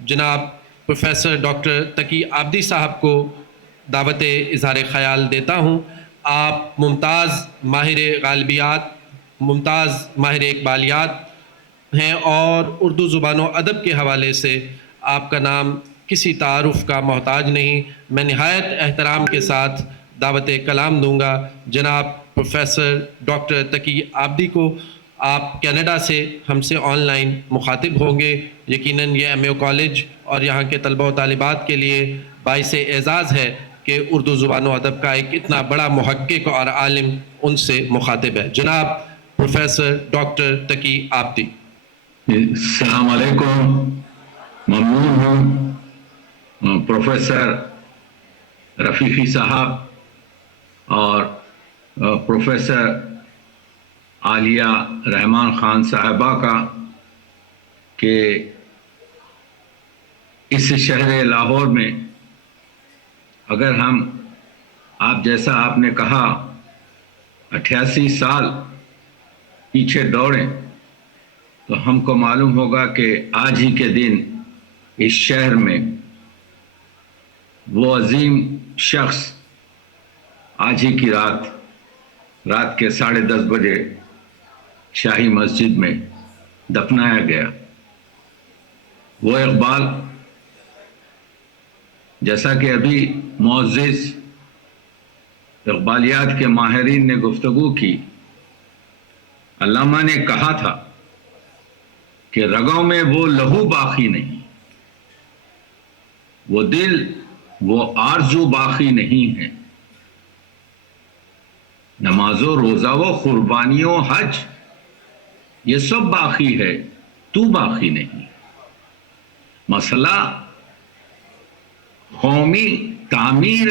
جناب professor doctor Taqi Abidi صاحب کو دعوت اظہار خیال دیتا ہوں. آپ ممتاز ماہر غالبیات، ممتاز ماہر اقبالیات ہیں اور اردو زبان و ادب کے حوالے سے آپ کا نام کسی تعارف کا محتاج نہیں. میں نہایت احترام کے ساتھ دعوت کلام دوں گا جناب پروفیسر ڈاکٹر تقی عابدی کو. آپ کینیڈا سے ہم سے آن لائن مخاطب ہوں گے. یقیناً یہ ایم اے کالج اور یہاں کے طلبہ و طالبات کے لیے باعث اعزاز ہے کہ اردو زبان و ادب کا ایک اتنا بڑا محقق اور عالم ان سے مخاطب ہے. جناب پروفیسر ڈاکٹر تقی عابدی. السلام علیکم. ممنون ہوں پروفیسر رفیقی صاحب اور پروفیسر عالیہ رحمان خان صاحبہ کا کہ اس شہر لاہور میں اگر ہم آپ جیسا آپ نے کہا 88 سال پیچھے دوڑیں تو ہم کو معلوم ہوگا کہ آج ہی کے دن اس شہر میں وہ عظیم شخص آج ہی کی رات کے 10:30 بجے شاہی مسجد میں دفنایا گیا. وہ اقبال جیسا کہ ابھی معزز اقبالیات کے ماہرین نے گفتگو کی، علامہ نے کہا تھا کہ رگوں میں وہ لہو باقی نہیں، وہ دل وہ آرزو باقی نہیں ہے، نماز و روزہ و قربانی و حج یہ سب باقی ہے، تو باقی نہیں. مسئلہ قومی تعمیر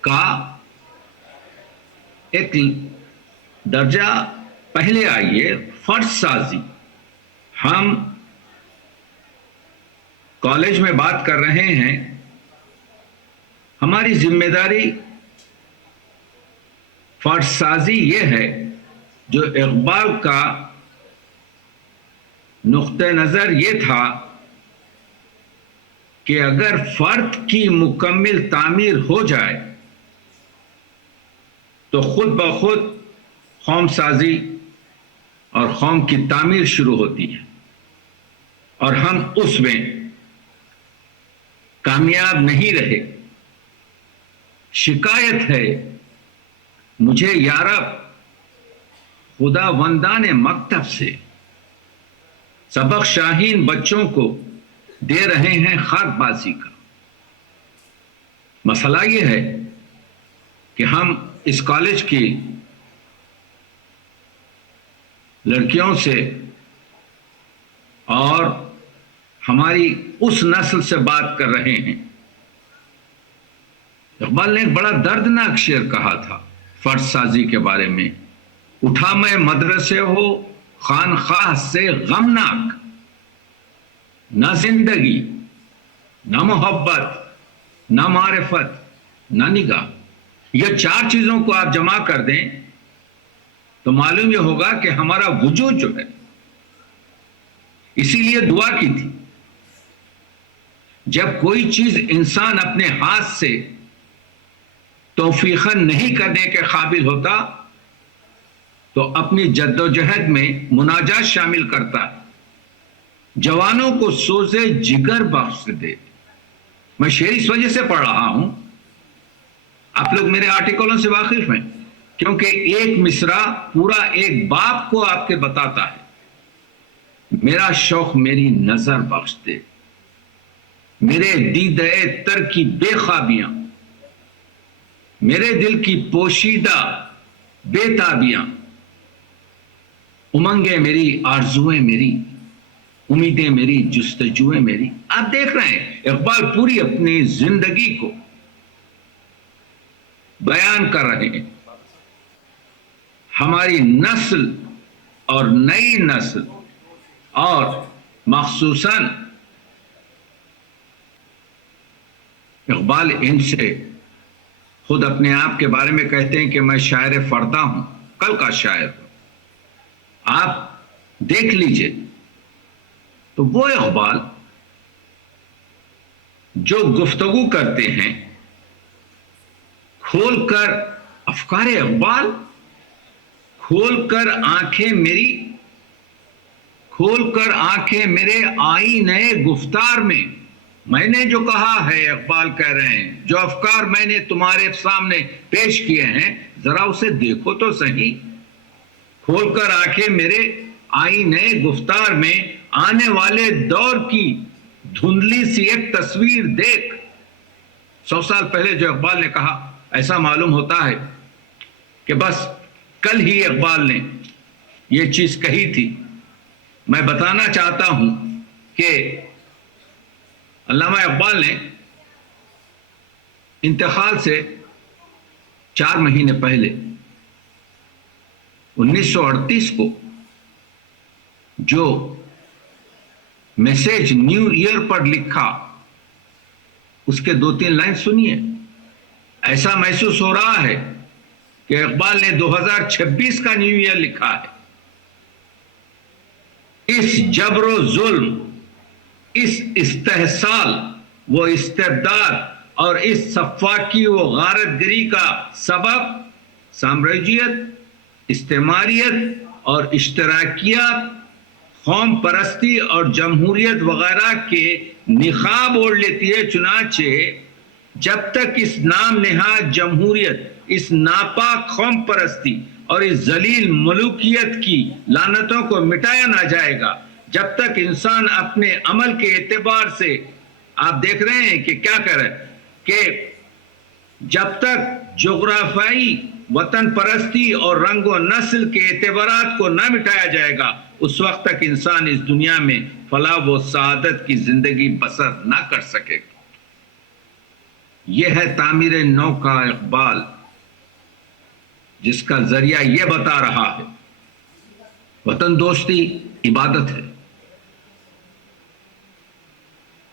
کا ایک درجہ پہلے آئیے، فرض سازی. ہم کالج میں بات کر رہے ہیں، ہماری ذمہ داری فرض سازی یہ ہے جو اقبال کا نقطہ نظر یہ تھا کہ اگر فرد کی مکمل تعمیر ہو جائے تو خود بخود قوم سازی اور قوم کی تعمیر شروع ہوتی ہے، اور ہم اس میں کامیاب نہیں رہے. شکایت ہے مجھے یارب خدا وندان مکتب سے، سبق شاہین بچوں کو دے رہے ہیں خاک بازی کا. مسئلہ یہ ہے کہ ہم اس کالج کی لڑکیوں سے اور ہماری اس نسل سے بات کر رہے ہیں. اقبال نے ایک بڑا دردناک شعر کہا تھا فرض سازی کے بارے میں، اٹھا میں مدرسے ہو خانخواہ سے غمناک، نہ زندگی نہ محبت نہ معرفت نہ نگاہ. یہ 4 چیزوں کو آپ جمع کر دیں تو معلوم یہ ہوگا کہ ہمارا وجود جو ہے، اسی لیے دعا کی تھی جب کوئی چیز انسان اپنے ہاتھ سے توفیقاً نہیں کرنے کے قابل ہوتا تو اپنی جد و جہد میں مناجات شامل کرتا ہے. جوانوں کو سوزے جگر بخش دے. میں شعر اس وجہ سے پڑھ رہا ہوں، آپ لوگ میرے آرٹیکلوں سے واقف ہیں، کیونکہ ایک مصرع پورا ایک باپ کو آپ کے بتاتا ہے. میرا شوق میری نظر بخش دے، میرے دیدے تر کی بے خوابیاں، میرے دل کی پوشیدہ بے تابیاں، امنگیں میری، آرزویں میری، امیدیں میری، جستجویں میری. آپ دیکھ رہے ہیں اقبال پوری اپنی زندگی کو بیان کر رہے ہیں. ہماری نسل اور نئی نسل اور مخصوصاً اقبال ان سے خود اپنے آپ کے بارے میں کہتے ہیں کہ میں شاعر فردا ہوں، کل کا شاعر ہوں. آپ دیکھ لیجئے تو وہ اقبال جو گفتگو کرتے ہیں کھول کر افکار اقبال، کھول کر آنکھیں میرے آئی نئے گفتار میں نے جو کہا ہے اقبال کہہ رہے ہیں، جو افکار میں نے تمہارے سامنے پیش کیے ہیں ذرا اسے دیکھو تو صحیح، کھول کر آنکھیں میرے آئی نئے گفتار میں، آنے والے دور کی دھندلی سی ایک تصویر دیکھ۔ 100 سال پہلے جو اقبال نے کہا، ایسا معلوم ہوتا ہے کہ بس کل ہی اقبال نے یہ چیز کہی تھی۔ میں بتانا چاہتا ہوں کہ علامہ اقبال نے انتقال سے 4 مہینے پہلے 1938 کو جو میسج نیو ایئر پر لکھا، اس کے 2-3 لائن سنیے۔ ایسا محسوس ہو رہا ہے کہ اقبال نے 2026 کا نیو ایئر لکھا ہے۔ اس جبر و ظلم، اس استحصال و استبداد اور اس سفاکی و غارت گری کا سبب سامراجیت، استعماریت اور اشتراکیت، قوم پرستی اور جمہوریت وغیرہ کے نقاب اوڑھ لیتی ہے۔ چنانچہ جب تک اس نام نہاد جمہوریت، اس ناپاک قوم پرستی اور اس ذلیل ملوکیت کی لعنتوں کو مٹایا نہ جائے گا، جب تک انسان اپنے عمل کے اعتبار سے، آپ دیکھ رہے ہیں کہ کیا کر رہے ہیں، کہ جب تک جغرافیائی وطن پرستی اور رنگ و نسل کے اعتبارات کو نہ مٹایا جائے گا، اس وقت تک انسان اس دنیا میں فلاح و سعادت کی زندگی بسر نہ کر سکے گا۔ یہ ہے تعمیر نو کا اقبال، جس کا ذریعہ یہ بتا رہا ہے وطن دوستی عبادت ہے،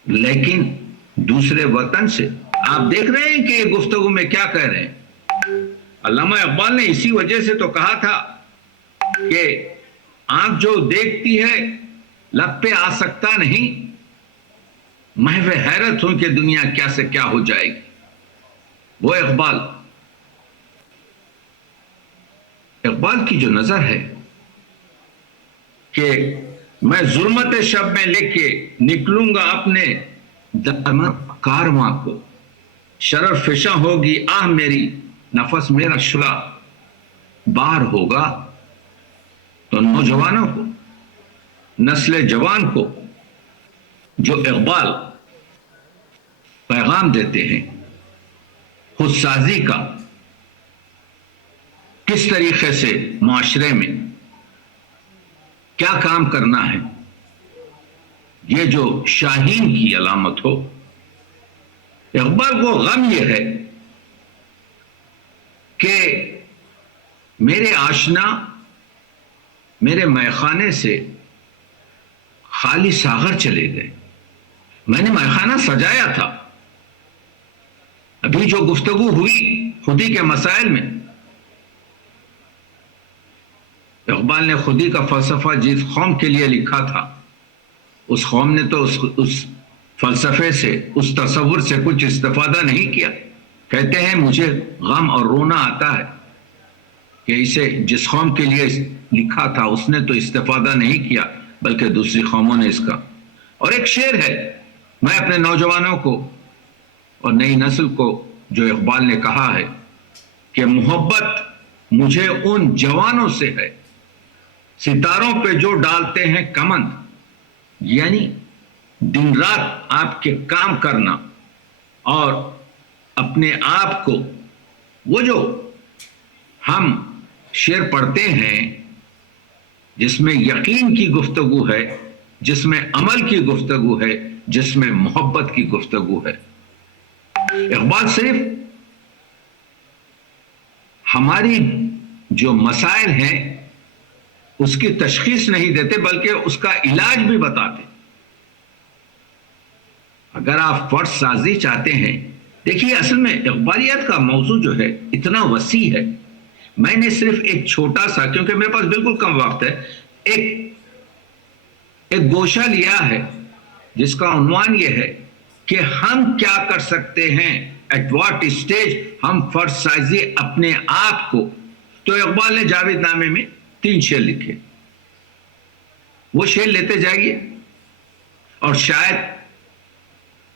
لیکن دوسرے وطن سے آپ دیکھ رہے ہیں کہ یہ گفتگو میں کیا کہہ رہے ہیں۔ علامہ اقبال نے اسی وجہ سے تو کہا تھا کہ آنکھ جو دیکھتی ہے لب پہ آ سکتا نہیں، محو حیرت ہوں کہ دنیا کیا سے کیا ہو جائے گی۔ وہ اقبال کی جو نظر ہے کہ میں ظلمت شب میں لکھ کے نکلوں گا اپنے کارواں کو، شرر فشاں ہوگی آہ میری، نفس میرا شعلہ بار ہوگا۔ تو نوجوانوں کو، نسل جوان کو جو اقبال پیغام دیتے ہیں خود سازی کا، کس طریقے سے معاشرے میں کیا کام کرنا ہے، یہ جو شاہین کی علامت ہو۔ اقبال کو غم یہ ہے کہ میرے آشنا میرے میخانے سے خالی ساغر چلے گئے۔ میں نے میخانہ سجایا تھا، ابھی جو گفتگو ہوئی خودی کے مسائل میں، اقبال نے خودی کا فلسفہ جس قوم کے لیے لکھا تھا، اس قوم نے تو اس فلسفے سے، اس تصور سے کچھ استفادہ نہیں کیا۔ کہتے ہیں مجھے غم اور رونا آتا ہے کہ اسے جس قوم کے لیے لکھا تھا اس نے تو استفادہ نہیں کیا، بلکہ دوسری قوموں نے اس کا۔ اور ایک شعر ہے، میں اپنے نوجوانوں کو اور نئی نسل کو جو اقبال نے کہا ہے کہ محبت مجھے ان جوانوں سے ہے ستاروں پہ جو ڈالتے ہیں کمند، یعنی دن رات آپ کے کام کرنا اور اپنے آپ کو، وہ جو ہم شعر پڑھتے ہیں جس میں یقین کی گفتگو ہے، جس میں عمل کی گفتگو ہے، جس میں محبت کی گفتگو ہے۔ اقبال صرف ہماری جو مسائل ہیں اس کی تشخیص نہیں دیتے، بلکہ اس کا علاج بھی بتاتے۔ اگر آپ فرد سازی چاہتے ہیں، دیکھیے اصل میں اقبالیت کا موضوع جو ہے اتنا وسیع ہے، میں نے صرف ایک چھوٹا سا، کیونکہ میرے پاس بالکل کم وقت ہے، ایک گوشہ لیا ہے جس کا عنوان یہ ہے کہ ہم کیا کر سکتے ہیں، ایٹ واٹ اسٹیج ہم فرض سازی اپنے آپ کو. تو اقبال نے جاوید نامے میں 3 شعر لکھے، وہ شعر لیتے جائیے. اور شاید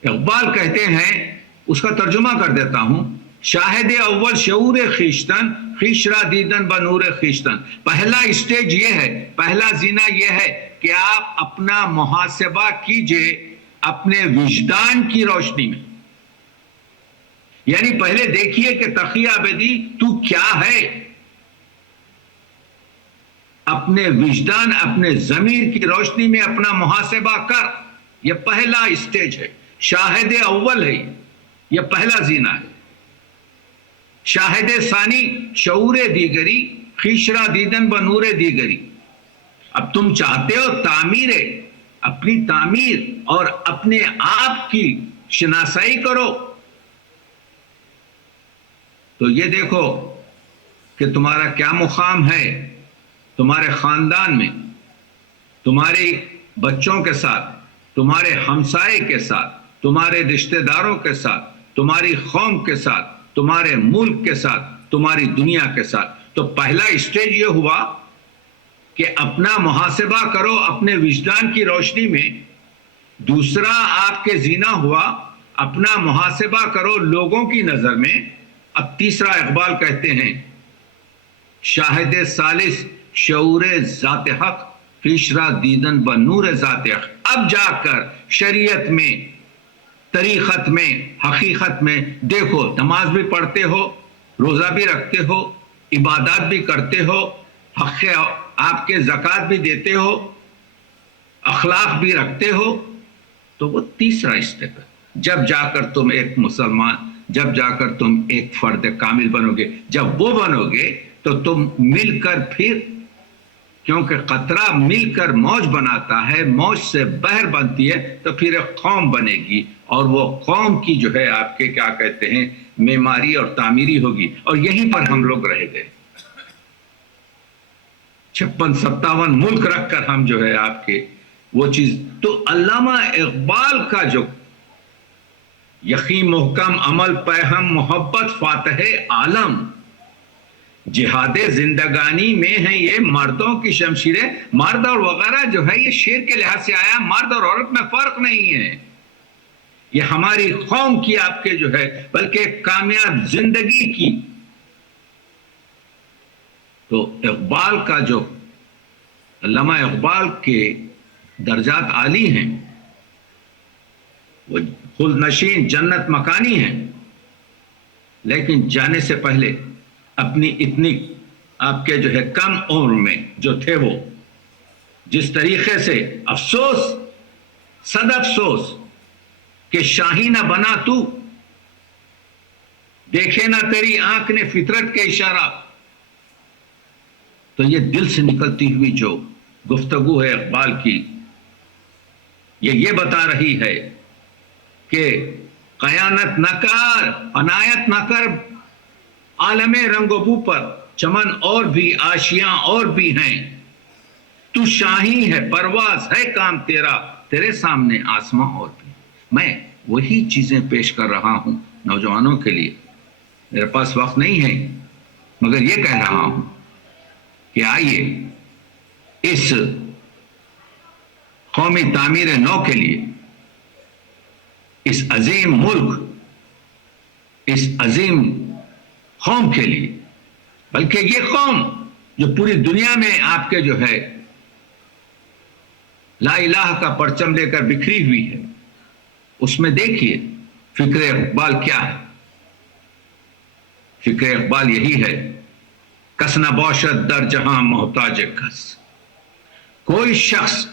اقبال کہتے ہیں، اس کا ترجمہ کر دیتا ہوں: شاہد اول شعور خیشتن، خویش را دیدن بنور خیشتن. پہلا اسٹیج یہ ہے، پہلا زینہ یہ ہے کہ آپ اپنا محاسبہ کیجئے اپنے وجدان کی روشنی میں. یعنی پہلے دیکھیے کہ تقی عابدی تو کیا ہے، اپنے وجدان، اپنے ضمیر کی روشنی میں اپنا محاسبہ کر. یہ پہلا اسٹیج ہے، شاہد اول ہے، یہ پہلا زینہ ہے. شاہد ثانی شعور دیگری، خویش را دیدن بنور دیگری. اب تم چاہتے ہو تعمیر، اپنی تعمیر اور اپنے آپ کی شناسائی کرو، تو یہ دیکھو کہ تمہارا کیا مقام ہے تمہارے خاندان میں، تمہارے بچوں کے ساتھ، تمہارے ہمسائے کے ساتھ، تمہارے رشتہ داروں کے ساتھ، تمہاری قوم کے ساتھ، تمہارے ملک کے ساتھ، تمہاری دنیا کے ساتھ. تو پہلا اسٹیج یہ ہوا کہ اپنا محاسبہ کرو اپنے وجدان کی روشنی میں. دوسرا آپ کے زینہ ہوا اپنا محاسبہ کرو لوگوں کی نظر میں. اب تیسرا اقبال کہتے ہیں: شاہد ثالث شعور ذات حق، خویش را دیدن بنور ذات حق. اب جا کر شریعت میں، طریقت میں، حقیقت میں دیکھو، نماز بھی پڑھتے ہو، روزہ بھی رکھتے ہو، عبادات بھی کرتے ہو، حق آپ کے زکوٰۃ بھی دیتے ہو، اخلاق بھی رکھتے ہو. تو وہ تیسرا اسٹیپ ہے. جب جا کر تم ایک مسلمان، جب جا کر تم ایک فرد کامل بنو گے. جب وہ بنو گے تو تم مل کر پھر، کیونکہ قطرہ مل کر موج بناتا ہے، موج سے بحر بنتی ہے، تو پھر ایک قوم بنے گی، اور وہ قوم کی جو ہے آپ کے کیا کہتے ہیں معماری اور تعمیری ہوگی. اور یہیں پر ہم لوگ رہ گئے. 56-57 ملک رکھ کر ہم جو ہے آپ کے وہ چیز. تو علامہ اقبال کا جو یقین محکم عمل پہم محبت فاتح عالم، جہاد زندگانی میں ہیں یہ مردوں کی شمشیریں. مرد اور وغیرہ جو ہے یہ شعر کے لحاظ سے آیا، مرد اور عورت میں فرق نہیں ہے. یہ ہماری قوم کی آپ کے جو ہے بلکہ ایک کامیاب زندگی کی. تو اقبال کا جو علامہ اقبال کے درجات عالی ہیں، وہ خلد نشین جنت مکانی ہیں. لیکن جانے سے پہلے اپنی اتنی آپ کے جو ہے کم عمر میں جو تھے، وہ جس طریقے سے افسوس، صد افسوس کہ شاہی نہ بنا تو، دیکھے نہ تیری آنکھ نے فطرت کے اشارہ. تو یہ دل سے نکلتی ہوئی جو گفتگو ہے اقبال کی، یہ بتا رہی ہے کہ قیانت نہ کر، عنایت نہ کر عالم رنگ و بو پر، چمن اور بھی آشیاں اور بھی ہیں. تو شاہی ہے، پرواز ہے کام تیرا، تیرے سامنے آسماں اور بھی. میں وہی چیزیں پیش کر رہا ہوں نوجوانوں کے لیے. میرے پاس وقت نہیں ہے، مگر یہ کہہ رہا ہوں کہ آئیے اس قومی تعمیر نو کے لیے، اس عظیم ملک، اس عظیم قوم کے لیے، بلکہ یہ قوم جو پوری دنیا میں آپ کے جو ہے لا الہ کا پرچم لے کر بکھری ہوئی ہے، اس میں دیکھیے فکر اقبال کیا ہے. فکر اقبال یہی ہے: کس نہ باشد در جہاں محتاج کس. کوئی شخص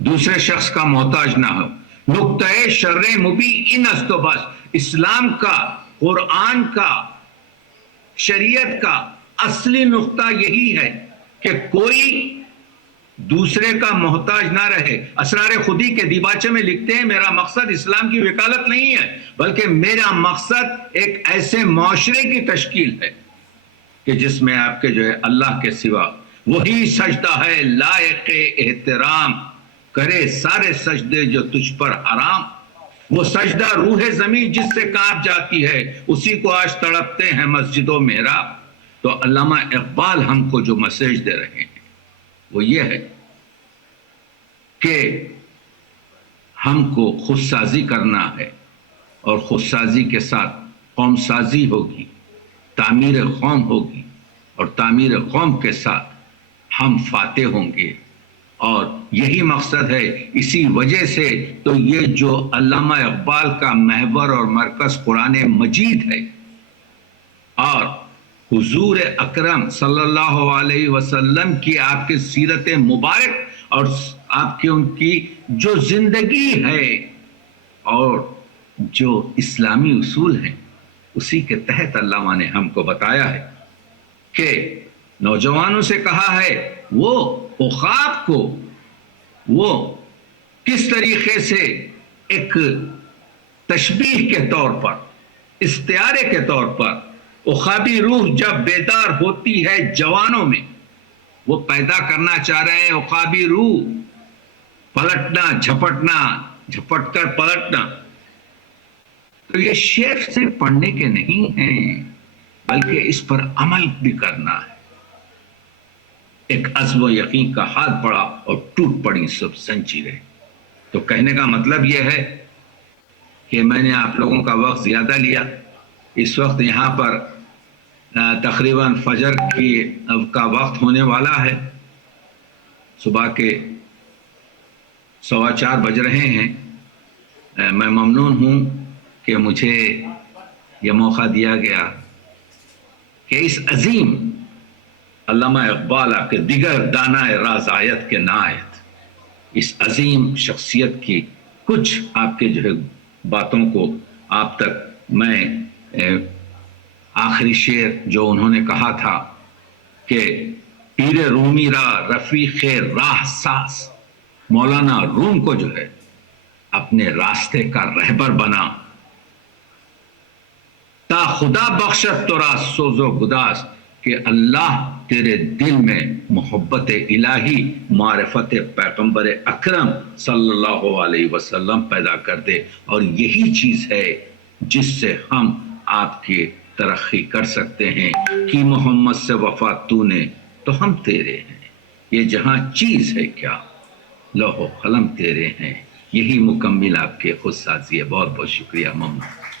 دوسرے شخص کا محتاج نہ ہو. نقطۂ شر مبی ان است و بس. اسلام کا، قرآن کا، شریعت کا اصلی نقطہ یہی ہے کہ کوئی دوسرے کا محتاج نہ رہے. اسرار خودی کے دیباچے میں لکھتے ہیں: میرا مقصد اسلام کی وکالت نہیں ہے، بلکہ میرا مقصد ایک ایسے معاشرے کی تشکیل ہے کہ جس میں آپ کے جو ہے اللہ کے سوا وہی سجدہ ہے لائق احترام، کرے سارے سجدے جو تجھ پر حرام. وہ سجدہ روح زمین جس سے کانپ جاتی ہے اسی کو آج تڑپتے ہیں مسجد و محراب. تو علامہ اقبال ہم کو جو میسج دے رہے ہیں وہ یہ ہے کہ ہم کو خود سازی کرنا ہے، اور خود سازی کے ساتھ قوم سازی ہوگی، تعمیر قوم ہوگی، اور تعمیر قوم کے ساتھ ہم فاتح ہوں گے. اور یہی مقصد ہے. اسی وجہ سے تو یہ جو علامہ اقبال کا محور اور مرکز قرآن مجید ہے، اور حضور اکرم صلی اللہ علیہ وسلم کی آپ کی سیرت مبارک اور آپ کی ان کی جو زندگی ہے اور جو اسلامی اصول ہیں، اسی کے تحت علامہ نے ہم کو بتایا ہے کہ نوجوانوں سے کہا ہے وہ عقاب کو وہ کس طریقے سے ایک تشبیہ کے طور پر، استعارے کے طور پر، عقابی روح جب بیدار ہوتی ہے جوانوں میں، وہ پیدا کرنا چاہ رہے ہیں عقابی روح، پلٹنا، جھپٹنا، جھپٹ کر پلٹنا. تو یہ شعر صرف پڑھنے کے نہیں ہیں بلکہ اس پر عمل بھی کرنا ہے. ایک عزم و یقین کا ہاتھ بڑھا اور ٹوٹ پڑی سب زنجیریں. تو کہنے کا مطلب یہ ہے کہ میں نے آپ لوگوں کا وقت زیادہ لیا. اس وقت یہاں پر تقریباً فجر کا وقت ہونے والا ہے، صبح کے 4:15 بج رہے ہیں. میں ممنون ہوں کہ مجھے یہ موقع دیا گیا کہ اس عظیم علامہ اقبال کے دیگر دانہ راز آیت کے نائت اس عظیم شخصیت کی کچھ آپ کے جو ہے باتوں کو آپ تک میں آخری شعر جو انہوں نے کہا تھا کہ پیر رومی را رفیق راہ ساز، مولانا روم کو جو ہے اپنے راستے کا رہبر بنا، تا خدا بخشت تو را سوز و گداز، کہ اللہ تیرے دل میں محبت الہی، معرفت پیغمبر اکرم صلی اللہ علیہ وسلم پیدا کر دے. اور یہی چیز ہے جس سے ہم آپ کی ترقی کر سکتے ہیں. کہ محمد سے وفا تو نے تو ہم تیرے ہیں، یہ جہاں چیز ہے کیا، لوح و قلم تیرے ہیں. یہی مکمل آپ کے خود سازی ہے. بہت بہت شکریہ، ممنون.